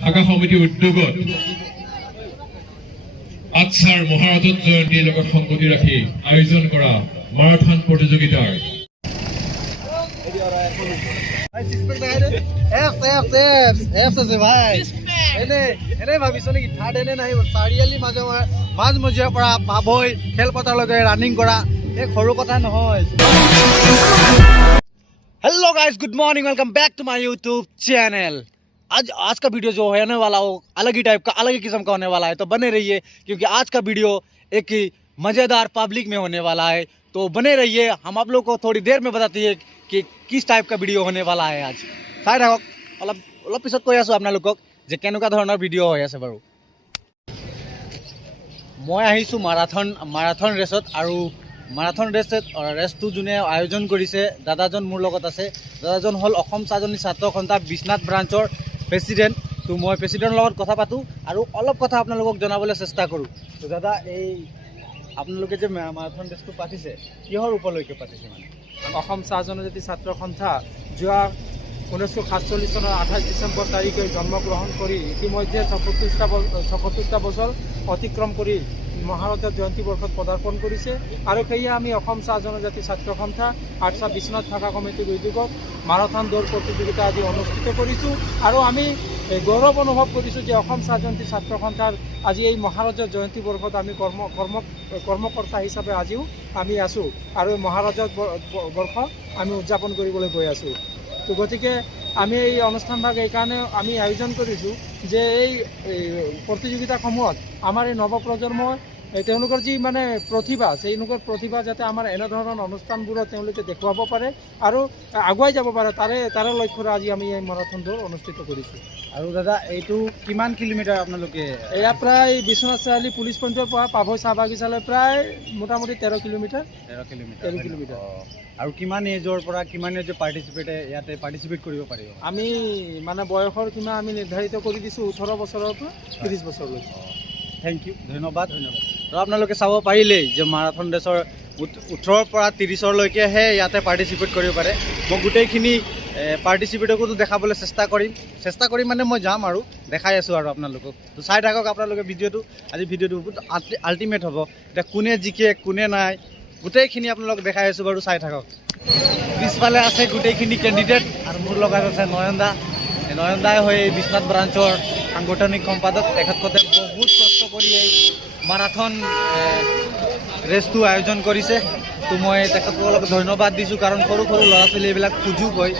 শাখা সমিতিৰ উদ্যোগত আচ্ছাৰ মহাৰাজত জয়ন্তীৰ লগত সংগতি ৰাখি আয়োজন কৰা মাৰাথন প্ৰতিযোগিতাৰ মাজমজিয়াৰ পৰা পাভৈ খেলপথাৰলৈকে ৰানিং কৰা এক সৰু কথা নহয়। Hello guys, good morning, welcome back to my YouTube channel. आज का वीडियो जो होने वाला हो अलग ही टाइप का, अलग ही किस्म का होने वाला है, तो बने रहिए क्योंकि आज का वीडियो एक ही मज़ेदार पब्लिक में होने वाला है। तो बने रहिए, हम आप लोग को थोड़ी देर में बताती है कि किस टाइप का वीडियो होने वाला है आज। চাই থাকক, অলপ পিছত কৈ আছোঁ আপোনালোকক যে কেনেকুৱা ধৰণৰ ভিডিঅ' হৈ আছে বাৰু। মই আহিছোঁ মাৰাথন ৰেচত, আৰু মাৰাথন ৰেচটো যোনে আয়োজন কৰিছে দাদাজন মোৰ লগত আছে। দাদাজন হ'ল অসম চাজনী ছাত্ৰ সন্থা বিশ্বনাথ ব্ৰাঞ্চৰ প্ৰেচিডেণ্ট। তো মই প্ৰেচিডেণ্টৰ লগত কথা পাতোঁ আৰু অলপ কথা আপোনালোকক জনাবলৈ চেষ্টা কৰোঁ। তো দাদা, এই আপোনালোকে যে মাৰাথন ৰেচটো পাতিছে কিহৰ উপলক্ষে পাতিছে? মানে অসম চাহ জনজাতি ছাত্ৰ সন্থা যোৱা 1947 চনৰ 28 ডিচেম্বৰ তাৰিখে জন্মগ্ৰহণ কৰি ইতিমধ্যে 74টা বছৰ অতিক্ৰম কৰি মহাৰাজত জয়ন্তী বৰ্ষত পদাৰ্পণ কৰিছে। আৰু সেয়ে আমি অসম চাহ জনজাতি ছাত্ৰ সন্থা আৰ্টছা বিশ্বনাথ শাখা কমিটিৰ উদ্যোগত মাৰাথন দৌৰ প্ৰতিযোগিতা আজি অনুষ্ঠিত কৰিছোঁ। আৰু আমি গৌৰৱ অনুভৱ কৰিছোঁ যে অসম চাহ জনজাতি ছাত্ৰ সন্থাৰ আজি এই মহাৰাজত জয়ন্তী বৰ্ষত আমি কৰ্মকৰ্তা হিচাপে আজিও আমি আছোঁ আৰু মহাৰাজত বৰ্ষ আমি উদযাপন কৰিবলৈ গৈ আছোঁ। তো গতিকে আমি এই অনুষ্ঠানভাগ এইকাৰণে আমি আয়োজন কৰিছোঁ যে এই প্ৰতিযোগিতাসমূহত আমাৰ এই নৱপ্ৰজন্মৰ তেওঁলোকৰ যি মানে প্ৰতিভা, তেওঁলোকৰ প্ৰতিভা যাতে আমাৰ এনেধৰণৰ অনুষ্ঠানবোৰত তেওঁলোকে দেখুৱাব পাৰে আৰু আগুৱাই যাব পাৰে, তাৰে লক্ষ্যৰে আজি আমি এই মাৰাথন দৌৰ অনুষ্ঠিত কৰিছোঁ। আৰু দাদা, এইটো কিমান কিলোমিটাৰ আপোনালোকে? এয়া প্ৰায় বিশ্বনাথ চাৰিআলি পুলিচ পইণ্টৰ পৰা পাভৈ চাহ বাগিচালৈ প্ৰায় মোটামুটি 13 কিলোমিটাৰ। আৰু কিমান এজৰ পৰা কিমান এজৰ ইয়াতে পাৰ্টিচিপেট কৰিব পাৰিব? আমি মানে বয়সৰ সীমা আমি নিৰ্ধাৰিত কৰি দিছোঁ 18 বছৰৰ পৰা 30 বছৰলৈকে। থেংক ইউ, ধন্যবাদ। তো আপোনালোকে চাব পাৰিলেই যে মাৰাথন ৰেচৰ 18ৰ পৰা 30লৈকেহে ইয়াতে পাৰ্টিচিপেট কৰিব পাৰে। মই গোটেইখিনি পাৰ্টিচিপেটকো দেখাবলৈ চেষ্টা কৰিম মানে মই যাম আৰু দেখাই আছোঁ আৰু আপোনালোকক। তো চাই থাকক আপোনালোকে ভিডিঅ'টো। আজি ভিডিঅ'টো বহুত আল্টিমেট হ'ব। এতিয়া কোনে জিকে কোনে নাই গোটেইখিনি আপোনালোক দেখাই আছোঁ বাৰু, চাই থাকক। পিছফালে আছে গোটেইখিনি কেণ্ডিডেট আৰু মোৰ লগত আছে নয়নদাই হৈ বিশ্বনাথ ব্ৰাঞ্চৰ সাংগঠনিক সম্পাদক। তেখেতলোকে বহুত কষ্ট কৰি এই মাৰাথন ৰেচটো আয়োজন কৰিছে। তো মই তেখেতলোকক ধন্যবাদ দিছোঁ, কাৰণ সৰু ল'ৰা ছোৱালী এইবিলাক সুযোগ হয়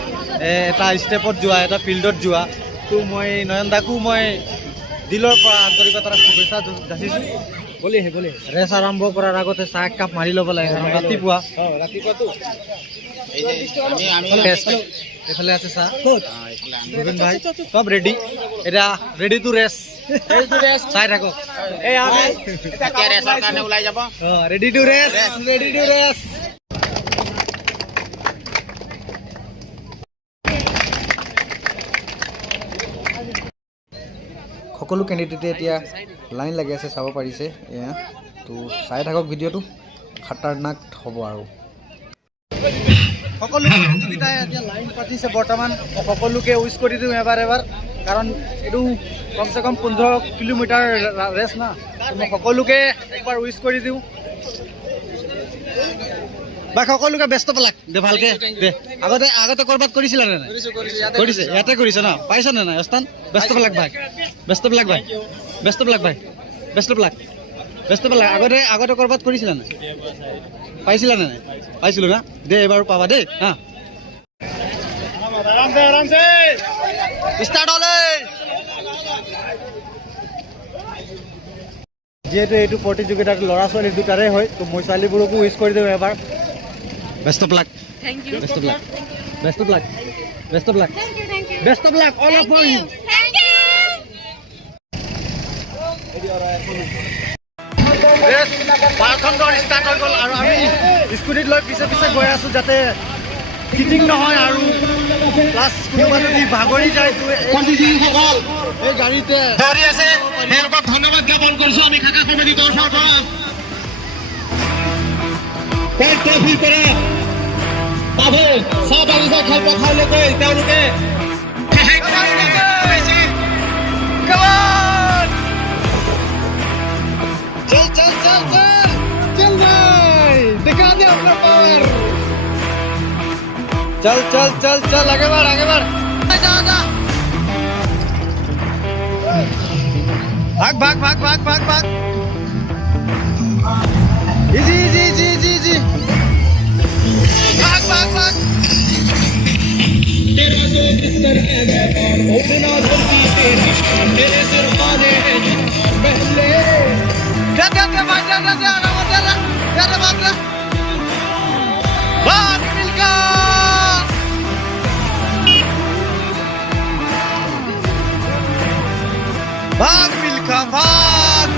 এটা ষ্টেপত যোৱা, এটা ফিল্ডত যোৱা। তো মই নয়নদাকো মই দিলৰ পৰা আন্তৰিকতাৰ শুভেচ্ছা যাচিছোঁ। বলি ৰেচ আৰম্ভ কৰাৰ আগতে চাহ একাপ মাৰি ল'ব লাগে, কাৰণ ৰাতিপুৱাতো এইফালে আছে চাহ। গোবিন্দ ভাই চব ৰেডি, এতিয়া ৰেডি টু ৰেচ। চাই থাকক, ৰেডি টু ৰেচ। সকলো কেণ্ডিডেটে এতিয়া লাইন লাগি আছে, চাব পাৰিছে এয়া। তো চাই থাকক ভিডিঅ'টো, খাতাৰনাক হ'ব। আৰু সকলো প্ৰতিযোগিতাই এতিয়া লাইন পাতিছে বৰ্তমান। সকলোকে উইচ কৰি দিওঁ এবাৰ, কাৰণ এইটো কমচে কম 15 কিলোমিটাৰ ৰেচ না। মই সকলোকে একবাৰ উইচ কৰি দিওঁ। বা সকলোকে ব্যস্ত পেলাক দে, ভালকে দে। আগতে কৰবাত কৰিছিলা নে নাই? কৰিছে, ইয়াতে কৰিছে ন? পাইছ নে নাই স্থান? ব্যস্ত পেলাক ভাই। আগতে কৰবাত কৰিছিলা নাই? পাইছিলা নে নাই? পাইছিলোঁ না? দে এবাৰো পাবা দেই। হা, ষ্টাৰ্ট হ'লে। যিহেতু এইটো প্ৰতিযোগিতাত ল'ৰা ছোৱালী দুটাৰে হয়, তো মই ছোৱালীবোৰকো উইচ কৰি দিওঁ এবাৰ। Best of luck all of you. Marathon দৌৰ ষ্টাৰ্ট হৈ গ'ল আৰু আমি স্কুটিত লৈ পিছে গৈ আছোঁ, যাতে চিটিং নহয় আৰু প্লাছ কোনোবা যদি ভাগৰি যায় এই গাড়ীতে দৌৰি আছে। তেওঁলোকক ধন্যবাদ জ্ঞাপন কৰিছোঁ আমি শাখা সমিতিৰ তৰফৰ পৰা। পাভৈ চাহ বাগিচা খেলপথাৰলৈকে তেওঁলোকে चल चल चल चल आगे बढ़ आगे बढ़ जा जा भाग भाग भाग भाग भाग भाग easy easy easy easy easy भाग भाग भाग तेरा जो बिस्तर है उड़ना धरती तेरा मेरे सिर वाले हैं पहले जा जा जा भाग जा जा जा जा जा जा भाग जा भाग मिलका भाग मिलका भाग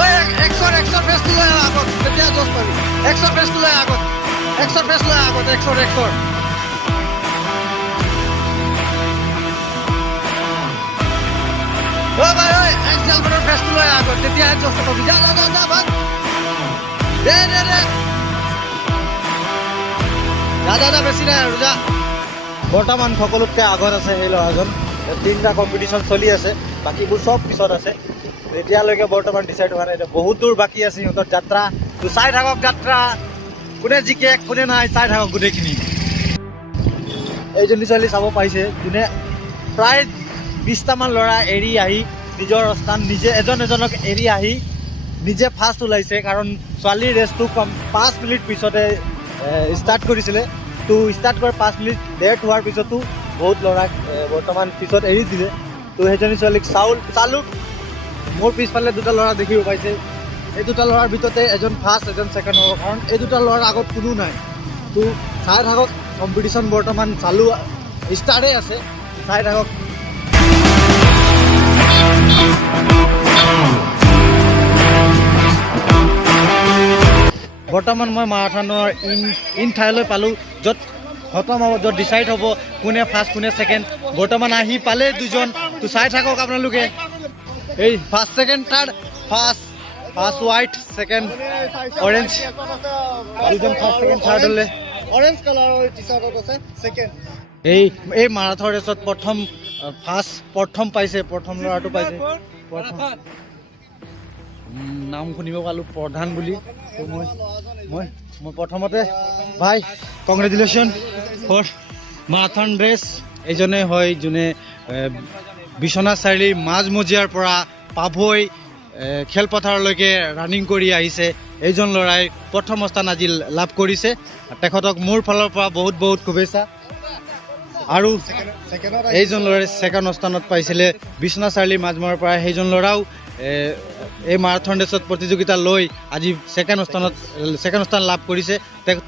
ओए 100 बेस्ट ले আগত তেতিয়া জস পাবি 100 বেষ্ট লৈ আগত 100 বেষ্ট লৈ আগত 100 ও ভাই ওই 100 বেষ্ট লৈ আগত তেতিয়া জস পাবি যা যা যা ভাগ দে দে দে যা যা যা বেছি নাই আৰু যা বৰ্তমান সকলোতকৈ আগত আছে সেই ল'ৰাজন তিনিটা কম্পিটিশ্যন চলি আছে বাকীবোৰ চব পিছত আছে এতিয়ালৈকে বৰ্তমান ডিচাইড হোৱা নাই বহুত দূৰ বাকী আছে সিহঁতৰ যাত্ৰা তো চাই থাকক যাত্ৰা কোনে জিকে কোনে নাই চাই থাকক গোটেইখিনি এইজনী ছোৱালী চাব পাইছে যোনে প্ৰায় 20টামান ল'ৰা এৰি আহি নিজৰ স্থান নিজে এজনক এৰি আহি নিজে ফাৰ্ষ্ট ওলাইছে কাৰণ ছোৱালীৰ ৰেচটো 5 মিনিট পিছতে ষ্টাৰ্ট কৰিছিলে তো ষ্টাৰ্ট কৰি 5 মিনিট লেট হোৱাৰ পিছতো বহুত ল'ৰাক বৰ্তমান পিছত এৰি দিলে তো সেইজনী ছোৱালীক চালুট মোৰ পিছফালে দুটা ল'ৰা দেখিব পাইছে এই দুটা ল'ৰাৰ ভিতৰতে এজন ফাৰ্ষ্ট এজন ছেকেণ্ড হ'ব কাৰণ এই দুটা ল'ৰাৰ আগত কোনো নাই তো চাই থাকক কম্পিটিশ্যন বৰ্তমান চালু ষ্টাৰ্টেই আছে চাই থাকক বৰ্তমান মই মাৰাথনৰ ইন ঠাইলৈ পালোঁ য'ত খতম হ'ব য'ত ডিচাইড হ'ব কোনে ফাৰ্ষ্ট কোনে ছেকেণ্ড বৰ্তমান আহি পালে দুজন তো চাই থাকক আপোনালোকে এই first second third first white second orange দুজন ফাৰ্ষ্ট ছেকেণ্ড থাৰ্ড হ'লে অৰেঞ্জ কালাৰৰ টি চাৰ্টত আছে ছেকেণ্ড এই মাৰাথন ৰেচত প্ৰথম পাইছে প্ৰথম ল'ৰাটো পাইছে নাম শুনিব পালোঁ প্ৰধান বুলি তো মই প্ৰথমতে ভাই কংগ্ৰেচুলেশ্যন ফৰ মাৰাথন ৰেচ এইজনে হয় যোনে বিশ্বনাথ চাৰিআলিৰ মাজমজিয়াৰ পৰা পাভৈ খেলপথাৰলৈকে ৰানিং কৰি আহিছে এইজন ল'ৰাই প্ৰথম স্থান আজি লাভ কৰিছে তেখেতক মোৰ ফালৰ পৰা বহুত বহুত শুভেচ্ছা আৰু এইজন ল'ৰাই ছেকেণ্ড স্থানত পাইছিলে বিশ্বনাথ চাৰিআলিৰ মাজমজিয়াৰ পৰা সেইজন ল'ৰাও এই মাৰাথন ৰেচত প্ৰতিযোগিতা লৈ আজি ছেকেণ্ড স্থান লাভ কৰিছে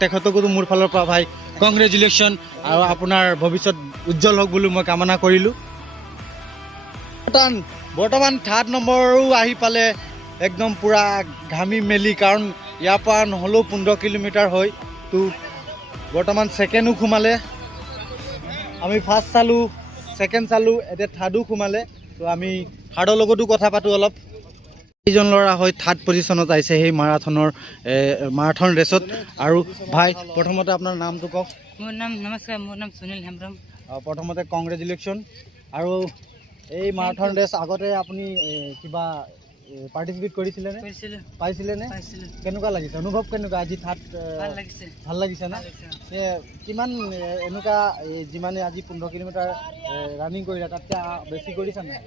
তেখেতকো মোৰ ফালৰ পৰা ভাই কংগ্ৰেচুলেশ্যন আৰু আপোনাৰ ভৱিষ্যত উজ্জ্বল হওক বুলি মই কামনা কৰিলোঁ বৰ্তমান থাৰ্ড নম্বৰো আহি পালে একদম পূৰা ঘামি মেলি কাৰণ ইয়াৰ পৰা নহ'লেও 15 কিলোমিটাৰ হয় তো বৰ্তমান ছেকেণ্ডো সোমালে আমি ফাৰ্ষ্ট চালোঁ ছেকেণ্ড চালোঁ এতিয়া থাৰ্ডো সোমালে তো আমি থাৰ্ডৰ লগতো কথা পাতোঁ অলপ এইজন ল'ৰা হয় থাৰ্ড পজিশ্যনত আহিছে সেই মাৰাথন ৰেচত আৰু ভাই প্ৰথমতে আপোনাৰ নামটো কওক নমস্কাৰ মোৰ নাম সুনীল হেমব্ৰম প্ৰথমতে কংগ্ৰেচুলেশ্যন আৰু এই মাৰাথন ৰেচ আগতে আপুনি কিবা পাৰ্টিচিপেট কৰিছিলেনে পাইছিলেনে কেনেকুৱা লাগিছে অনুভৱ কেনেকুৱা আজি ভাল লাগিছে না কিমান এনেকুৱা যিমানে আজি 15 কিলোমিটাৰ ৰানিং কৰিলা তাতকৈ বেছি কৰিছা নাই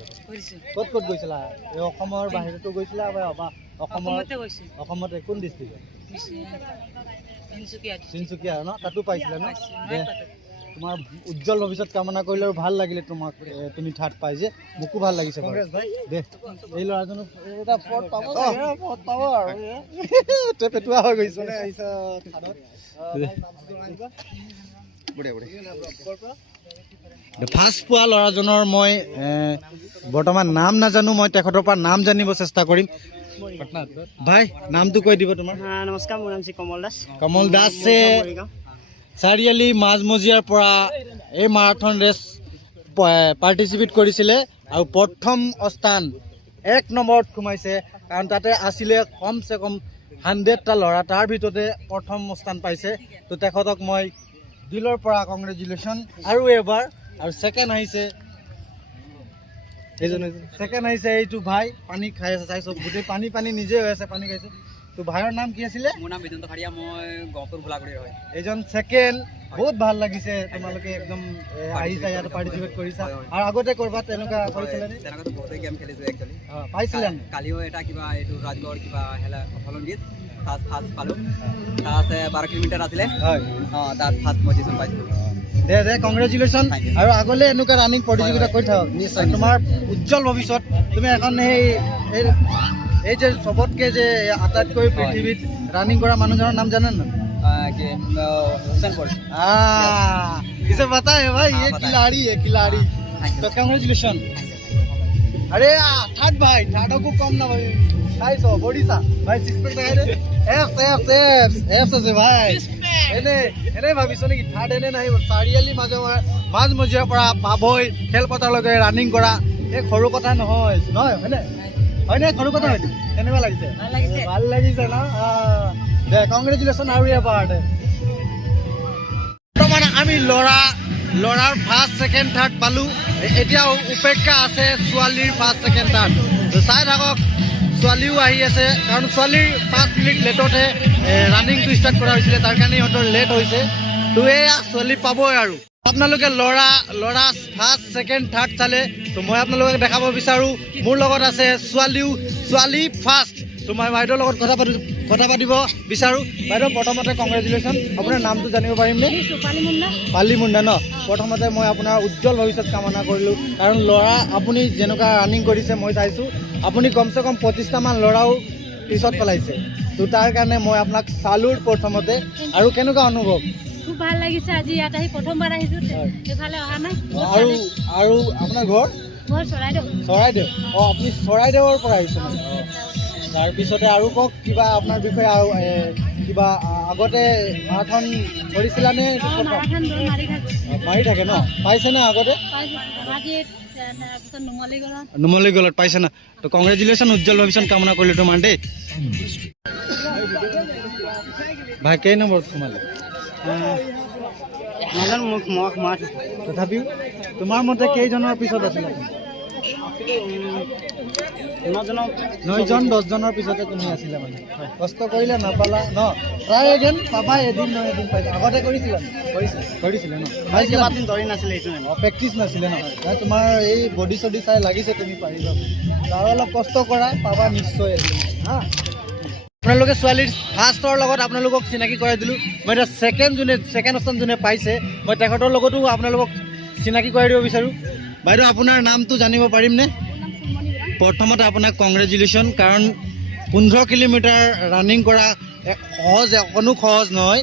ক'ত গৈছিলা এই অসমৰ বাহিৰতো গৈছিলা বা অসমতে কোন ডিষ্ট্ৰিক্টত তিনিচুকীয়া ন তাতো পাইছিলা ন তোমাৰ উজ্জ্বল ভৱিষ্যত কামনা কৰিলে আৰু ভাল লাগিলে তোমাক তুমি থাৰ্ড পাই যে মোকো ভাল লাগিছে দে এই ল'ৰাজনক এটা পদ পাব আৰু পেটুৱা হৈ গৈছে ফাৰ্ষ্ট পোৱা ল'ৰাজনৰ মই বৰ্তমান নাম নাজানো মই তেখেতৰ পৰা নাম জানিব চেষ্টা কৰিম ভাই নামটো কৈ দিব তোমাৰ নমস্কাৰ মোৰ নাম শ্ৰী কমল দাসে চাৰিআলি মাজমজিয়াৰ পৰা এই মাৰাথন ৰেচ পাৰ্টিচিপেট কৰিছিলে আৰু প্ৰথম স্থান 1 নম্বৰত সোমাইছে কাৰণ তাতে আছিলে কমচে কম 100টা ল'ৰা তাৰ ভিতৰতে প্ৰথম স্থান পাইছে তো তেখেতক মই দিলৰ পৰা কংগ্ৰেচুলেশ্যন আৰু এবাৰ আৰু ছেকেণ্ড আহিছে এইটো ভাই পানী খাই আছে চাইছোঁ গোটেই পানী নিজে হৈ আছে পানী খাইছে তো ভাইৰ নাম কি আছিলে? মোৰ নাম বিদন্ত খাৰিয়া, মই গহপুৰ ভোলাগুৰিৰ হয়। এইজন ছেকেণ্ড, বহুত ভাল লাগিছে তোমালোকে একদম আহিছা ইয়াত পাৰ্টিচিপেট কৰিছা। আৰু আগতে কৰবাত তেনেকুৱা কৰিছিলানে? তেনেকুৱাতো বহুতেই গেম খেলিছোঁ একচুৱেলি। পাইছিলা? কালিও এটা কিবা এইটো ৰাজগড় কিবা হলংগীত ফাৰ্ষ্ট পালোঁ। তাত 12 কিলোমিটাৰ আছিলে, হয় তাত ফাৰ্ষ্ট পজিশ্যন পাইছিলোঁ। দে কংগ্ৰেচুলেশ্যন। আৰু আগলৈ এনেকুৱা ৰানিং প্ৰতিযোগিতা কৰি থাকক, নিশ্চয় তোমাৰ উজ্জ্বল ভৱিষ্যত। তুমি এখন এই যে চবতকে যে আটাইতকৈ পৃথিৱীত ৰানিং কৰা মানুহজনৰ নাম জানে না? Usain Bolt. इसे पता है भाई, ये खिलाड़ी है, खिलाड़ी। तो कांग्रेचुलेशन। अरे थर्ड भाई, थर्डों को कम ना भाई, 250 बॉडी सा भाई, सिक्स पैक लगा दे। एफ से भाई এনে ভাবিছো নেকি থাৰ্ড এনে নাহিব? চাৰিআলি মাজ মজিয়াৰ পৰা পাভৈ খেলপথাৰলৈকে ৰানিং কৰা এই সৰু কথা নহয়, হয়নে? সৰু কথা হয়নে? কেনেকুৱা লাগিছে? ভাল লাগিছে ন? দে কংগ্ৰেচুলেশ্যন আৰু এবাৰ দে। বৰ্তমান আমি ল'ৰাৰ ফাৰ্ষ্ট ছেকেণ্ড থাৰ্ড পালোঁ, এতিয়া উপেক্ষা আছে ছোৱালীৰ ফাৰ্ষ্ট ছেকেণ্ড থাৰ্ড। চাই থাকক, ছোৱালীও আহি আছে, কাৰণ ছোৱালীৰ 5 মিনিট লেটতহে ৰানিংটো ষ্টাৰ্ট কৰা হৈছিলে, তাৰ কাৰণে সিহঁতৰ লেট হৈছে। তো এয়া ছোৱালী পাবই আৰু। আপোনালোকে ল'ৰা ফাৰ্ষ্ট ছেকেণ্ড থাৰ্ড চালে, তো মই আপোনালোকক দেখাব বিচাৰোঁ মোৰ লগত আছে ছোৱালী ফাৰ্ষ্ট। তো মই বাইদেউৰ লগত কথা পাতিব বিচাৰোঁ। বাইদেউ প্ৰথমতে কংগ্ৰেচুলেশ্যন, আপোনাৰ নামটো জানিব পাৰিমনে? পালি মুণ্ডা ন? প্ৰথমতে মই আপোনাৰ উজ্জ্বল ভৱিষ্যত কামনা কৰিলোঁ, কাৰণ ল'ৰা আপুনি যেনেকুৱা ৰানিং কৰিছে মই চাইছোঁ, আপুনি কমচে কম 25টামান ল'ৰাও পিছত পেলাইছে। তো তাৰ কাৰণে মই আপোনাক চালুৰ প্ৰথমতে। আৰু কেনেকুৱা অনুভৱ? খুব ভাল লাগিছে, আজি ইয়াত আহি প্ৰথমবাৰ আহিছোঁ, এইফালে অহা নাই। আৰু আপোনাৰ ঘৰ চৰাইদেউ। আপুনি চৰাইদেউৰ পৰা আহিছে মানে? তাৰপিছতে আৰু কওক কিবা আপোনাৰ বিষয়ে, আৰু কিবা আগতে মাৰাথন কৰিছিলানে? মাৰি থাকে ন? পাইছেনে আগতে? নুমলীগড়ত পাইছে না? তো কংগ্ৰেচুলেশ্যন, উজ্জ্বল ভৱিষ্যত কামনা কৰিলোঁ তোমাৰ দেই। ভাই কেই নম্বৰত সোমালে? তথাপিও তোমাৰ মতে কেইজনৰ পিছত আছিলে? 9-10জনৰ পিছতে তুমি আছিলা মানে? কষ্ট কৰিলে নাপালা ন? প্ৰায় এদিন পাবা, এদিন নহয় এদিন পাইছা। আগতে কৰিছিলা? কৰিছিলে ন? দৌৰি নাছিলে, এইটো প্ৰেক্টিচ নাছিলে ন? তোমাৰ এই বডি চডি চাই লাগিছে তুমি পাৰিবা, আৰু অলপ কষ্ট কৰা, পাবা নিশ্চয় এদিন। হা, আপোনালোকে ছোৱালীৰ ফাৰ্ষ্টৰ লগত আপোনালোকক চিনাকি কৰাই দিলোঁ। মই এতিয়া ছেকেণ্ড স্থান যোনে পাইছে, মই তেখেতৰ লগতো আপোনালোকক চিনাকি কৰাই দিব বিচাৰোঁ। বাইদেউ আপোনাৰ নামটো জানিব পাৰিমনে? প্ৰথমতে আপোনাক কংগ্ৰেচুলেশ্যন, কাৰণ 15 কিলোমিটাৰ ৰানিং কৰা অকণো সহজ নহয়।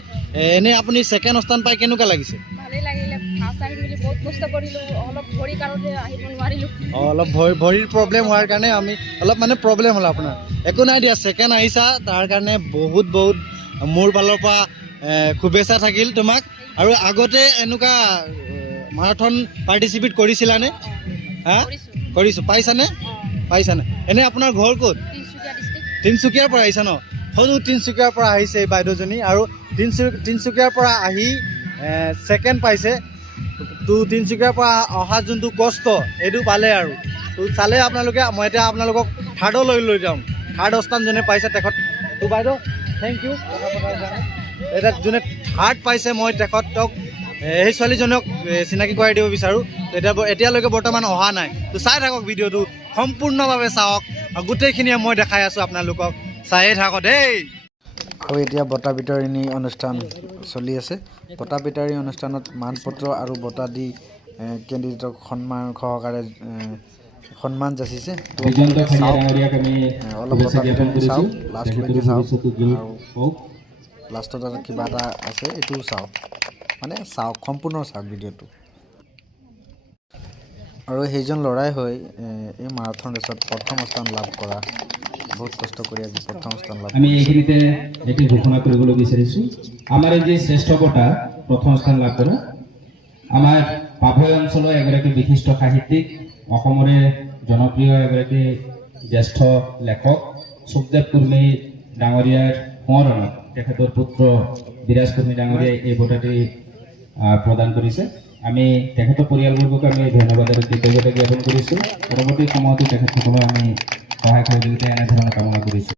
এনেই আপুনি ছেকেণ্ড স্থান পাই কেনেকুৱা লাগিছে? ভালেই লাগিলে, ফাৰ্ষ্ট আহিম বুলি বহুত কষ্ট কৰিলোঁ, অলপ ভৰিৰ কাৰণে আহিব নোৱাৰিলোঁ। অলপ ভৰিৰ প্ৰব্লেম হোৱাৰ কাৰণে আমি অলপ প্ৰব্লেম হ'ল আপোনাৰ। একো নাই দিয়া, ছেকেণ্ড আহিছা, তাৰ কাৰণে বহুত মোৰ ফালৰ পৰা শুভেচ্ছা থাকিল তোমাক। আৰু আগতে এনেকুৱা মাৰাথন পাৰ্টিচিপেট কৰিছিলানে? হা, কৰিছোঁ। পাইছানে? এনেই আপোনাৰ ঘৰ ক'ত? তিনিচুকীয়াৰ পৰা আহিছা ন? সৰু তিনিচুকীয়াৰ পৰা আহিছে এই বাইদেউজনী, আৰু তিনিচুকীয়াৰ পৰা আহি ছেকেণ্ড পাইছে। তো তিনিচুকীয়াৰ পৰা অহা যোনটো কষ্ট সেইটো পালে আৰু। তো চালে আপোনালোকে, মই এতিয়া আপোনালোকক থাৰ্ডলৈ লৈ যাম। থাৰ্ড স্থান যোনে পাইছে তেখেত, তো বাইদেউ থেংক ইউ। এতিয়া যোনে থাৰ্ড পাইছে মই তেখেতক সেই ছোৱালীজনক চিনাকি কৰাই দিব বিচাৰোঁ। এতিয়ালৈকে বৰ্তমান অহা নাই, তো চাই থাকক ভিডিঅ'টো সম্পূৰ্ণভাৱে চাওক, আৰু গোটেইখিনিয়ে মই দেখাই আছোঁ আপোনালোকক, চায়ে থাকক দেই। আৰু এতিয়া বঁটা বিতৰণী অনুষ্ঠান চলি আছে। বঁটা বিতৰণী অনুষ্ঠানত মানপত্ৰ আৰু বঁটা দি কেণ্ডিডেটক সন্মান সহকাৰে সন্মান যাচিছে। অলপ বঁটা বিতৰণী চাওক, লাষ্টলৈকে চাওক, আৰু লাষ্টত আৰু কিবা এটা আছে এইটোও চাওক, চাওক, সম্পূৰ্ণ চাওক ভিডিঅ'টো। আৰু সেইজন ল'ৰাই হৈ এই মাৰাথন ৰেচত প্ৰথম স্থান লাভ কৰা, বহুত কষ্ট কৰি আজি প্ৰথম স্থান লাভ। আমি এইখিনিতে এটি ঘোষণা কৰিবলৈ বিচাৰিছোঁ, আমাৰ এই যে শ্ৰেষ্ঠ বঁটা প্ৰথম স্থান লাভ কৰা আমাৰ পাভৈ অঞ্চলৰ এগৰাকী বিশিষ্ট সাহিত্যিক, অসমৰে জনপ্ৰিয় এগৰাকী জ্যেষ্ঠ লেখক সুখদেৱ কুৰ্মী ডাঙৰীয়াৰ সোঁৱৰণত তেখেতৰ পুত্ৰ বিৰাজ কুৰ্মী ডাঙৰীয়াই এই বঁটাটি প্ৰদান কৰিছে। আমি তেখেতৰ পৰিয়ালবৰ্গক আমি ধন্যবাদ আৰু কৃতজ্ঞতা জ্ঞাপন কৰিছোঁ। পৰৱৰ্তী সময়তো তেখেতসকলক আমি সহায় সহযোগিতা এনেধৰণে কামনা কৰিছোঁ।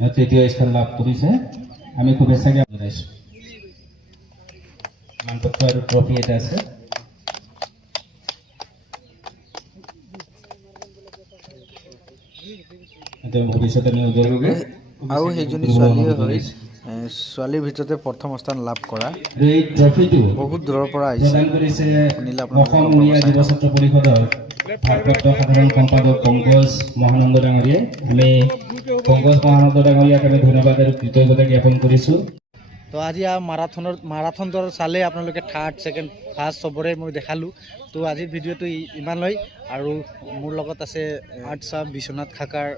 তৃতীয় স্থান লাভ কৰিছে আমি শুভেচ্ছা জ্ঞাপন জনাইছোঁ মানপত্ৰ আৰু ট্ৰফি এটা আছে তেওঁ ভৱিষ্যতে উজ্জ্বল কৰিব আৰু সেইজনী ছোৱালীয়ে হৈ ছোৱালীৰ ভিতৰতে প্ৰথম স্থান লাভ কৰা এই ট্ৰফিটো বহুত দূৰৰ পৰা আহিছে প্ৰদান কৰিছে শুনিলে অসম উৰিয়া যুৱ ছাত্ৰ পৰিষদৰ ভাৰপ্ৰাপ্ত সাধাৰণ সম্পাদক পংকজ মহানন্দ ডাঙৰীয়াই আমি পংকজ মহানন্দ ডাঙৰীয়াক আমি ধন্যবাদ আৰু কৃতজ্ঞতা জ্ঞাপন কৰিছোঁ তো আজি মাৰাথন দৌৰ চালে আপোনালোকে থাৰ্ড ছেকেণ্ড ফাৰ্ষ্ট চবৰে মই দেখালোঁ তো আজিৰ ভিডিঅ'টো ইমানলৈ আৰু মোৰ লগত আছে আৰ্টছা বিশ্বনাথ খাকাৰ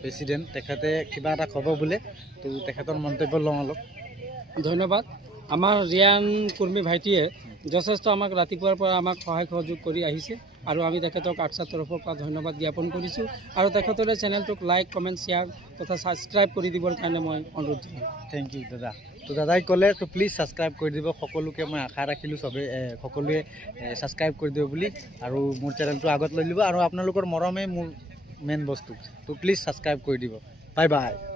প্ৰেচিডেণ্ট তেখেতে কিবা এটা ক'ব বোলে তো তেখেতৰ মন্তব্য লওঁ অলপ ধন্যবাদ আমাৰ ৰিয়ান কৰ্মী ভাইটিয়ে যথেষ্ট আমাক ৰাতিপুৱাৰ পৰা আমাক সহায় সহযোগ কৰি আহিছে আৰু আমি তেখেতক আৰ্টছাৰ তৰফৰ পৰা ধন্যবাদ জ্ঞাপন কৰিছোঁ আৰু তেখেতৰে চেনেলটোক লাইক কমেণ্ট শ্বেয়াৰ তথা ছাবস্ক্ৰাইব কৰি দিবৰ কাৰণে মই অনুৰোধ জনাওঁ থেংক ইউ দাদা তো দাদাই ক'লে তো প্লিজ ছাবস্ক্ৰাইব কৰি দিব সকলোকে মই আশা ৰাখিলোঁ চবেই সকলোৱে ছাবস্ক্ৰাইব কৰি দিব বুলি আৰু মোৰ চেনেলটো আগত লৈ ল'ব আৰু আপোনালোকৰ মৰমেই মোৰ মেইন বস্তু তো প্লিজ ছাবস্ক্ৰাইব কৰি দিব বাই বাই